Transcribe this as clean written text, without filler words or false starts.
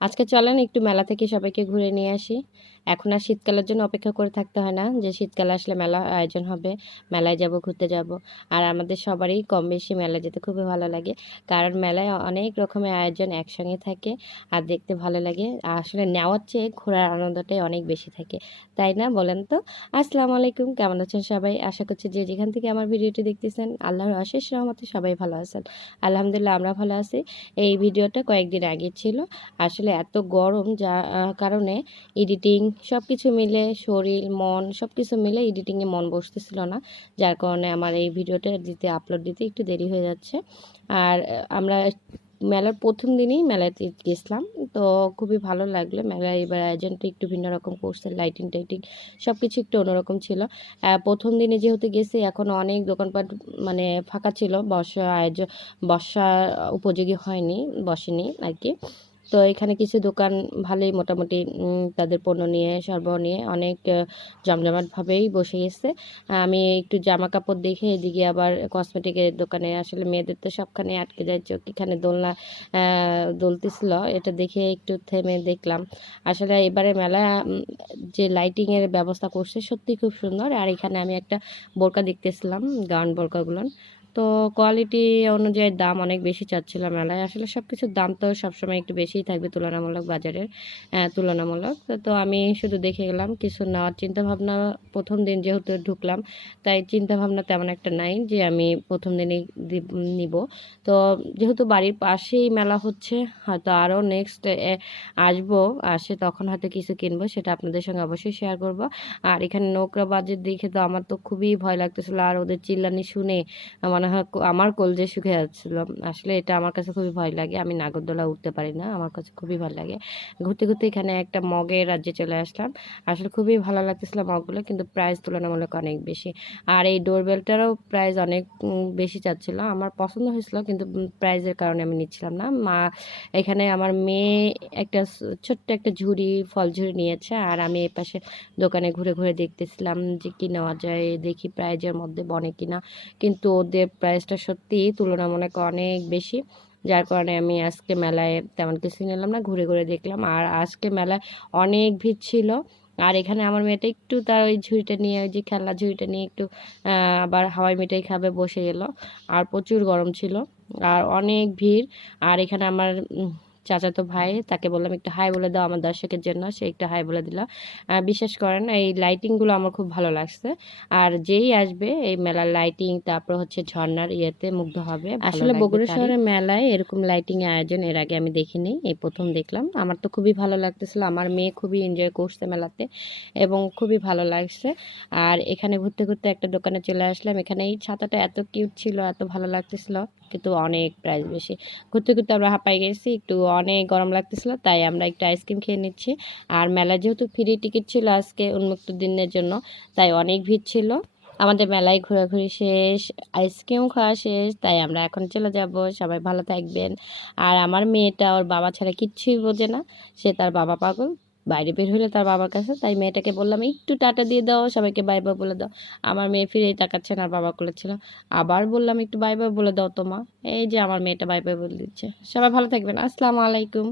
আজকে চলেন একটু মেলা থেকে সবাইকে ঘুরে নিয়ে আসি। এখন আর শীতকালের জন্য অপেক্ষা করে থাকতে হয় না যে শীতকালে আসলে মেলা আয়োজন হবে, মেলায় যাব, ঘুরতে যাব। আর আমাদের সবারই কম বেশি মেলায় যেতে খুবই ভালো লাগে। কারণ মেলায় অনেক রকমের আয়োজন একসঙ্গে থাকে আর দেখতে ভালো লাগে। আর আসলে নেওয়ার চেয়ে ঘোরার আনন্দটাই অনেক বেশি থাকে। তাই না বলেন তো? আসসালামু আলাইকুম, কেমন আছেন সবাই? আশা করছি যে যেখান থেকে আমার ভিডিওটি দেখতেছেন আল্লাহর অশেষ রহমতে সবাই ভালো আছেন। আলহামদুলিল্লাহ আমরা ভালো আছি। এই ভিডিওটা কয়েকদিন আগে ছিল। আসলে এত গরম যা কারণে এডিটিং সব কিছু মিলে শরীর মন সব কিছু মিলে এডিটিংয়ে মন বসতেছিল না, যার কারণে আমার এই ভিডিওটা আপলোড দিতে একটু দেরি হয়ে যাচ্ছে। আর আমরা মেলার প্রথম দিনেই মেলাতে গেছিলাম, তো খুবই ভালো লাগলো। মেলায় এবার আয়োজনটা একটু ভিন্ন রকম করছে, লাইটিং টাইটিং সব কিছু একটু অন্যরকম ছিল। প্রথম দিনে যেহেতু গেছি এখন অনেক দোকানপাট মানে ফাঁকা ছিল, বসা উপযোগী হয়নি, বসেনি আর কি। তো এখানে কিছু দোকান ভালোই মোটামুটি তাদের পণ্য নিয়ে সরবরাহ নিয়ে অনেক জমজমাটভাবেই বসে গেছে। আমি একটু জামা কাপড় দেখে এদিকে আবার কসমেটিকের দোকানে, আসলে মেয়েদের তো সবখানে আটকে যায় চোখ, এখানে দোলনা দুলতেছিল, এটা দেখে একটু থেমে দেখলাম। আসলে এবারে মেলা যে লাইটিংয়ের ব্যবস্থা করছে সত্যি খুব সুন্দর। আর এখানে আমি একটা বোরকা দেখতেছিলাম, গাউন বোরকাগুলো। তো কোয়ালিটি অনুযায়ী দাম অনেক বেশি চাচ্ছিলাম মেলায়। আসলে সব কিছুর দাম তো সবসময় একটু বেশিই থাকবে তুলনামূলক, বাজারের তুলনামূলক। তো আমি শুধু দেখে গেলাম, কিছু নেওয়ার চিন্তাভাবনা প্রথম দিন যেহেতু ঢুকলাম, তাই চিন্তাভাবনা তেমন একটা নাই যে আমি প্রথম দিনই নিব। তো যেহেতু বাড়ির পাশেই মেলা হচ্ছে, হয়তো আরও নেক্সট আসবো, আসে তখন হয়তো কিছু কিনবো, সেটা আপনাদের সঙ্গে অবশ্যই শেয়ার করব। আর এখানে নৌকাবাজি দেখে তো আমার তো খুবই ভয় লাগতেছিল, আর ওদের চিল্লানি শুনে মনে হয় আমার কলজে শুকিয়ে যাচ্ছিল। আসলে এটা আমার কাছে খুবই ভয় লাগে, আমি নাগরদোলা উঠতে পারি না, আমার কাছে খুবই ভয় লাগে। ঘুরতে ঘুরতে এখানে একটা মগের রাজ্যে চলে আসলাম। আসলে খুবই ভালো লাগতেছিল মগগুলো, কিন্তু প্রাইস তুলনামূলক অনেক বেশি। আর এই ডোরবেলটারও প্রাইস অনেক বেশি চাচ্ছিল, আমার পছন্দ হয়েছিল কিন্তু প্রাইজের কারণে আমি নিচ্ছিলাম না। এখানে আমার মেয়ে একটা ছোট্ট একটা ফল ঝুড়ি নিয়েছে, আর আমি এই পাশে দোকানে ঘুরে ঘুরে দেখতেছিলাম যে কি নেওয়া যায়, দেখি প্রাইজের মধ্যে বনে কিনা। কিন্তু ওদের প্রাইসটা সত্যিই তুলনামূলক অনেক বেশি, যার কারণে আমি আজকে মেলায় তেমন কিছু নিলাম না, ঘুরে ঘুরে দেখলাম। আর আজকে মেলায় অনেক ভিড় ছিল। আর এখানে আমার মেয়েটা একটু তার ওই ঝুড়িটা নিয়ে, ওই যে খেলনা ঝুড়িটা নিয়ে একটু আবার হাওয়াই মিঠাই খাবে বসে গেল। আর প্রচুর গরম ছিল আর অনেক ভিড়। আর এখানে আমার চাচাতো ভাই, তাকে বললাম একটু হাই বলে দাও আমার দর্শকের জন্য, সে একটু হাই বলে দিল। বিশ্বাস করেন এই লাইটিংগুলো আমার খুব ভালো লাগছে। আর যেই আসবে এই মেলার লাইটিং, তারপর হচ্ছে ঝর্ণার ইয়েতে মুগ্ধ হবে, আসলে বগুড়া শহরের মেলায় এরকম লাইটিং আয়োজন এর আগে আমি দেখিনি, এই প্রথম দেখলাম। আমার তো খুবই ভালো লাগতেছিল, আমার মেয়ে খুবই এনজয় করছে মেলাতে এবং খুবই ভালো লাগছে। আর এখানে ঘুরতে ঘুরতে একটা দোকানে চলে আসলাম, এখানে এই ছাতাটা এত কিউট ছিল, এত ভালো লাগতেছিল, কিন্তু অনেক প্রাইস বেশি। ঘুরতে ঘুরতে আমরা হাঁপাই গেছি, একটু অনেক গরম লাগতেছিল, তাই আমরা একটু আইসক্রিম খেয়ে নিচ্ছি। আর মেলা যেহেতু ফ্রি টিকিট ছিল আজকে উন্মুক্ত দিনের জন্য, তাই অনেক ভিড় ছিল। আমাদের মেলায় ঘোরাঘুরি শেষ, আইসক্রিম খাওয়া শেষ, তাই আমরা এখন চলে যাব। সবাই ভালো থাকবেন। আর আমার মেয়েটা ওর বাবা ছাড়া কিচ্ছুই বোঝে না, সে তার বাবা পাগল, বাইরে বের হলে তার বাবার কাছে। তাই মেয়েটাকে বললাম একটু টাটা দিয়ে দাও, সবাইকে বাই বাই বলে দাও। আমার মেয়ে ফিরেই তাকাচ্ছে না, আর বাবা কোলে ছিল। আবার বললাম একটু বাই বাই বলে দাও তোমা, এই যে আমার মেয়েটা বাই বাই বলে দিচ্ছে। সবাই ভালো থাকবেন, আসসালামু আলাইকুম।